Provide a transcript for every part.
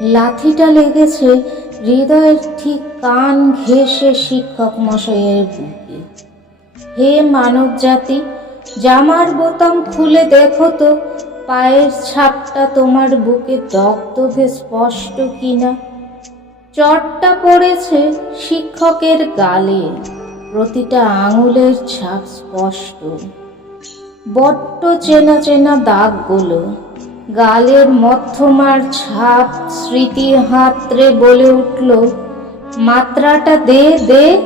লাথিটা লেগেছে হৃদয়ের ঠিক কান ঘেঁষে শিক্ষক মশাইয়ের বুকে। হে মানব জাতি জামার বোতাম খুলে দেখো তো, পায়ের ছাপটা তোমার বুকে দগদগে স্পষ্ট কিনা। চটটা পড়েছে শিক্ষকের গালে, প্রতিটা আঙুলের ছাপ স্পষ্ট। বড্ড চেনা চেনা দাগগুলো গালের মধ্যমার ছাপ স্মৃতির হাতরে বলে উঠল, মাত্রাটা দে দে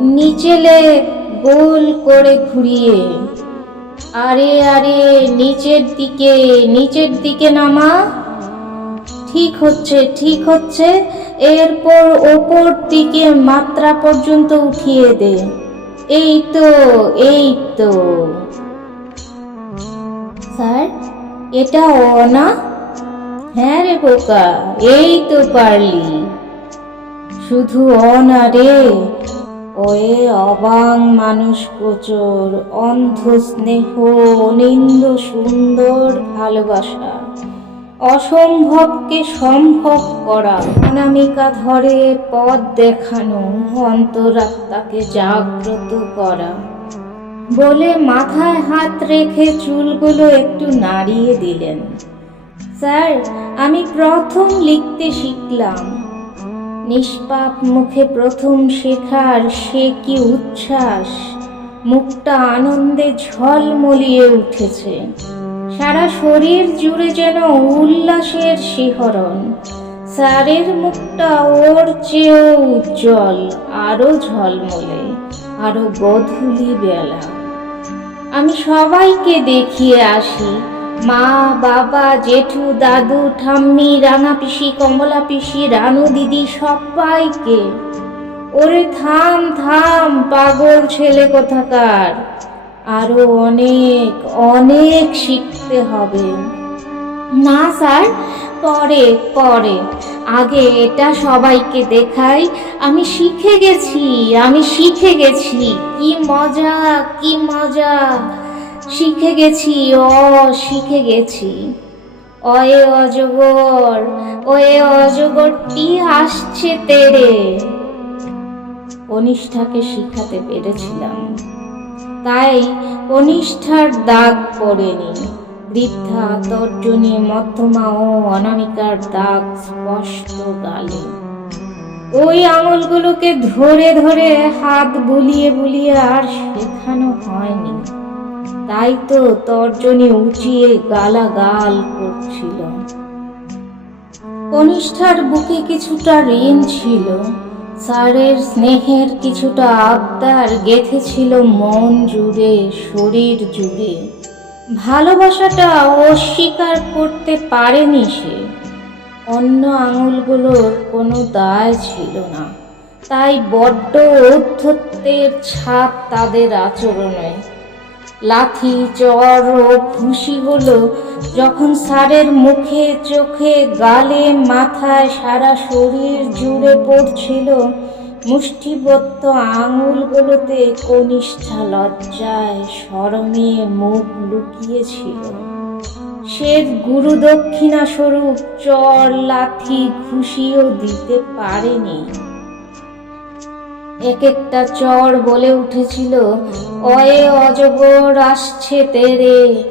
নিচেলে গোল করে ঘুরিয়ে। আরে আরে, নিচের দিকে নিচের দিকে নামা ঠিক হচ্ছে ঠিক হচ্ছে, এরপর ওপর দিকে মাত্রা পর্যন্ত উঠিয়ে দে। এই তো এই তো। স্যার এটা অ না হ্যাঁ রে বোকা, এই তো পারলি। শুধু অ না রে। ওয়ে অবাং মানুষ প্রচুর, অন্ধ স্নেহ, অনিন্দ সুন্দর ভালোবাসা। অসম্ভবকে সম্ভব করা, অনামিকা ধরে পথ দেখানো, অন্তরাত্মাকে জাগ্রত করা। বলে মাথায় হাত রেখে চুলগুলো একটু নাড়িয়ে দিলেন। স্যার, আমি প্রথম লিখতে শিখলাম। নিষ্পাপ মুখে প্রথম শেখার সে কি উচ্ছ্বাস? মুখটা আনন্দে ঝলমলিয়ে উঠেছে। সারা শরীর জুড়ে যেন উল্লাসের শিহরণ। স্যারের মুখটা ওর চেয়েও উজ্জ্বল, আরও ঝলমলে। আরও গধূলি বেলা আমি সবাইকে দেখিয়ে আসি। মা, বাবা, জেঠু, দাদু, ঠাম্মি রাঙা পিসি, কমলা পিসি, রানু দিদি সবাইকে। ওরে থাম থাম, পাগল ছেলে কোথাকার। আরও অনেক অনেক শিখতে হবে। না স্যার, পরে পরে। আগে এটা সবাইকে দেখাই। আমি শিখে গেছি, আমি শিখে গেছি। কি মজা কি মজা। শিখে গেছি, অ, শিখে গেছি। অয়ে অজগর ওয়ে অজগরটি আসছে তেরে। কনিষ্ঠাকে শিখাতে পেরেছিলাম। তাই কনিষ্ঠার দাগ পড়েনি। বৃদ্ধা তর্জনী মধ্যমা ও অনামিকার দাগ স্পষ্ট গালে। ওই আঙুলগুলোকে ধরে ধরে হাত বুলিয়ে বুলিয়ে আর শেখানো হয়নি। তাই তো তর্জনী উঁচিয়ে গালাগাল করছিল। কনিষ্ঠার বুকে কিছুটা ঋণ ছিল। স্যারের স্নেহের কিছুটা আবদার গেথেছিল মন জুড়ে, শরীর জুড়ে। ভালোবাসাটা অস্বীকার করতে পারেনি সে। অন্য আঙুলগুলোর কোনো দায় ছিল না। তাই বড্ড ঔদ্ধত্যের ছাপ তাদের আচরণে। লাথি, চর ও ঘুষিগুলো যখন স্যারের মুখে, চোখে, গালে, মাথায় সারা শরীর জুড়ে পড়ছিল মুষ্টিবদ্ধ আঙুলগুলোতে কনিষ্ঠা লজ্জায় শরমে মুখ লুকিয়েছিল। সে গুরু দক্ষিণা স্বরূপ চর লাথি ঘুষিও দিতে পারেনি। এক একটা চর বলে উঠেছিল, অয়ে অজগর আসছে তেরে।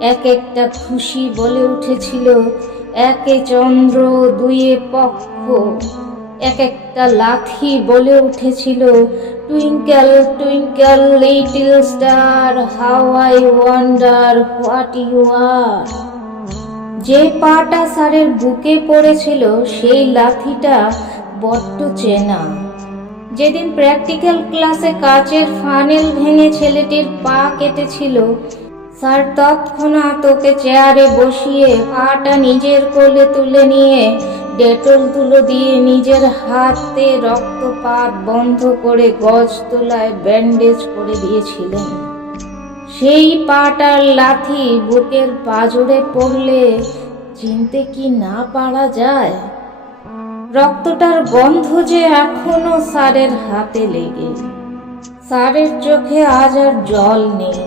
এক একটা খুশি বলে উঠেছিল, একে চন্দ্র দুয়ে পক্ষ। এক একটা লাথি বলে উঠেছিল, twinkle twinkle, little star, how I wonder what you are. যে পাটা স্যারের বুকে পড়েছিল, সেই লাথিটা বড্ড চেনা। যেদিন প্র্যাকটিক্যাল ক্লাসে কাচের ফানেল ভেঙে ছেলেটির পা কেটেছিল, স্যার তৎক্ষণাৎ ওকে চেয়ারে বসিয়ে পাটা নিজের কোলে তুলে নিয়ে ডেটল তুলো দিয়ে নিজের হাতে রক্তপাত বন্ধ করে গজ তোলায় ব্যান্ডেজ করে দিয়েছিলেন। সেই পাটার লাথি বুকের পাজরে পড়লে চিনতে কি না পারা যায়? রক্তটার গন্ধ যে এখনও স্যারের হাতে লেগে। স্যারের চোখে আজ আর জল নেই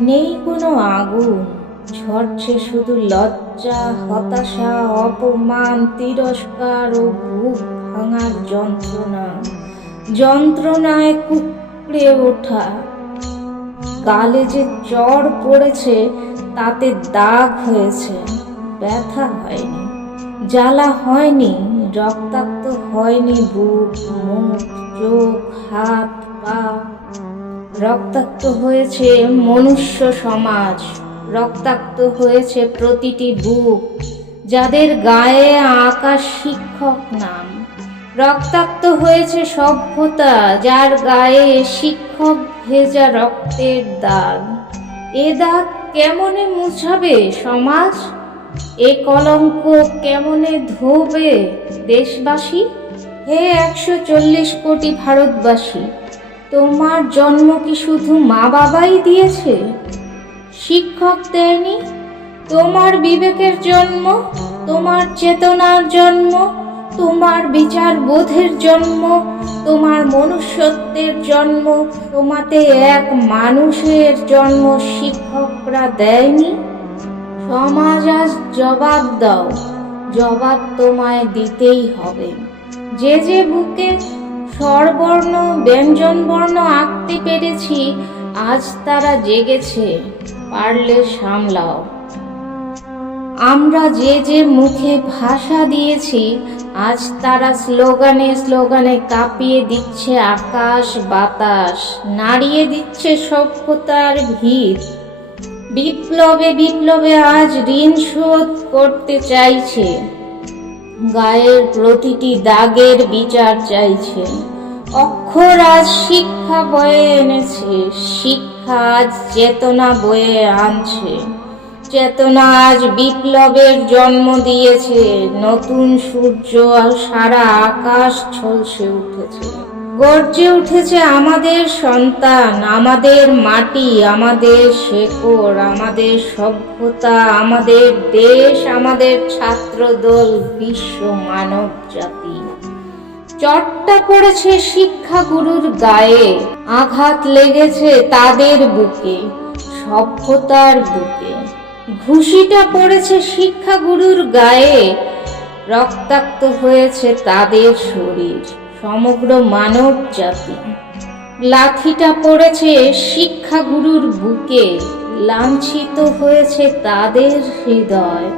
নেই কোনো আগুন। ঝরছে শুধু লজ্জা, হতাশা, অপমান, তিরস্কার ও বুক ভাঙার যন্ত্রণা। যন্ত্রণায় কুকড়ে ওঠা। গালে যে চড় পড়েছে, তাতে দাগ হয়েছে। ব্যথা হয়নি, জ্বালা হয়নি, রক্তাক্ত হয়নি বুক, মুখ, চোখ, হাত, পা। রক্তাক্ত হয়েছে মনুষ্য সমাজ। রক্তাক্ত হয়েছে প্রতিটি বুক, যাদের গায়ে আকাশ শিক্ষক নাম। রক্তাক্ত হয়েছে সভ্যতা, যার গায়ে শিক্ষক ভেজা রক্তের দাগ। এ দাগ কেমনে মুছাবে সমাজ? এ কলঙ্ক কেমনে ধোবে দেশবাসী? হে একশো চল্লিশ কোটি ভারতবাসী, তোমার জন্ম কি শুধু মা বাবাই দিয়েছে? শিক্ষক দেয়নি তোমার বিবেকের জন্ম, তোমার চেতনার জন্ম, তোমার বিচার বোধের জন্ম, তোমার মনুষ্যত্বের জন্ম, তোমাতে এক মানুষের জন্ম শিক্ষকরা দেয়নি? সমাজ আজ জবাব দাও, জবাব তোমায় দিতেই হবে। যে যে বুকে স্বরবর্ণ, ব্যঞ্জনবর্ণ আঁকতে পেরেছি, আজ তারা জেগেছে। পারলে সামলাও। আমরা যে যে মুখে ভাষা দিয়েছি, আজ তারা স্লোগানে স্লোগানে কাঁপিয়ে দিচ্ছে আকাশ, বাতাস, নাড়িয়ে দিচ্ছে সভ্যতার ভিত। বিপ্লবে বিপ্লবে আজ ঋণ শোধ করতে চাইছে। গায়ের প্রতিটি দাগের বিচার চাইছে। অক্ষর আজ শিক্ষা বয়ে এনেছে, শিক্ষা আজ চেতনা বয়ে আনছে। চেতনা আজ বিপ্লবের জন্ম দিয়েছে, নতুন সূর্য আর সারা আকাশ ঝলসে উঠেছে। গর্জে উঠেছে আমাদের সন্তান, আমাদের মাটি, আমাদের শেকড়, আমাদের সভ্যতা, আমাদের দেশ, আমাদের ছাত্রদল, বিশ্ব মানব জাতি চটটা পড়েছে শিক্ষাগুরুর গায়ে। আঘাত লেগেছে তাদের বুকে, সভ্যতার বুকে। ঘুষিটা পড়েছে শিক্ষাগুরুর গায়ে। রক্তাক্ত হয়েছে তাদের শরীর, সমগ্র মানব জাতি। লাঠিটা পড়েছে শিক্ষাগুরুর বুকে, লাঞ্ছিত হয়েছে তাদের হৃদয়।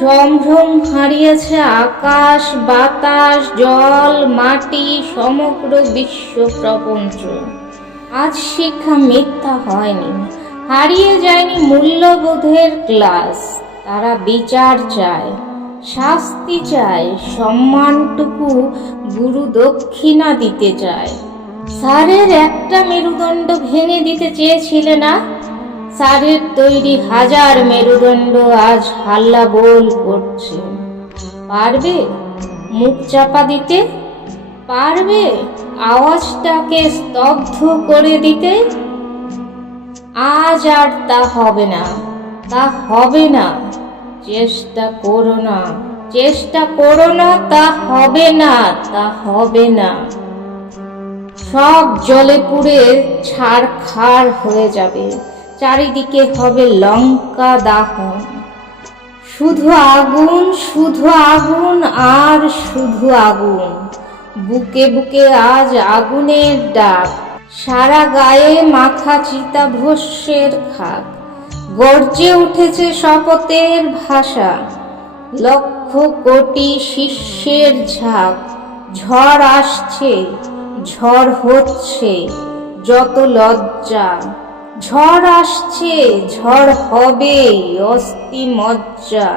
সম্ভ্রম হারিয়েছে আকাশ, বাতাস, জল, মাটি, সমগ্র বিশ্ব প্রপঞ্চ। আজ শিক্ষা মিথ্যা হয়নি, হারিয়ে যায়নি মূল্যবোধের ক্লাস। তারা বিচার চায়, শাস্তি চায়, সম্মানটুকু গুরু দক্ষিণা দিতে চায়। স্যারের একটা মেরুদণ্ড ভেঙে দিতে চেয়েছিলে না? স্যারের তৈরি হাজার মেরুদণ্ড আজ হাল্লা বোল করছে। পারবে মুখ চাপা দিতে? পারবে আওয়াজটাকে স্তব্ধ করে দিতে? আজ আর তা হবে না, তা হবে না। চেষ্টা করো না, চেষ্টা করো না, তা হবে না, তা হবে না। সব জলে পুড়ে ছাড় খাড় হয়ে যাবে। চারিদিকে হবে লঙ্কা দাহন। শুধু আগুন শুধু আগুন, আর শুধু আগুন। বুকে বুকে আজ আগুনের ডাক। সারা গায়ে মাথা চিতা ভস্যের খাক। গর্জে উঠেছে শপথের ভাষা। লক্ষ কোটি শিষ্যের ঝাঁক। ঝড় আসছে, ঝড় হচ্ছে, যত লজ্জা। ঝড় আসছে, ঝড় হবে, অস্থি মজ্জা।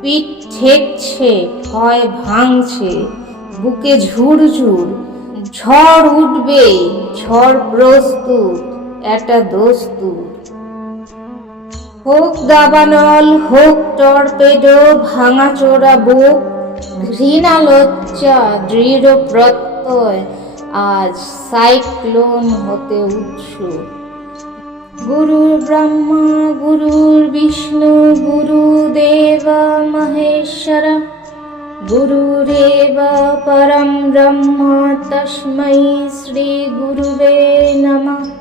পিঠ ঠেকছে, ভয় ভাঙছে, বুকে ঝুরঝুর। ঝড় উঠবে, ঝড় প্রস্তুত একটা দস্তুর। হোক দাবানল, হোক টর্পেডো, ভাঙা চোরা বুক, ঘৃণা লজ্জা, দৃঢ় প্রত্যয়, আজ সাইক্লোন হতে উৎসুক। गुरुर्ब्रह्मा गुरुर्विष्णु गुरुदेव महेश्वर। गुरुरेव परं ब्रह्म तस्मै श्रीगुरुवे नमः।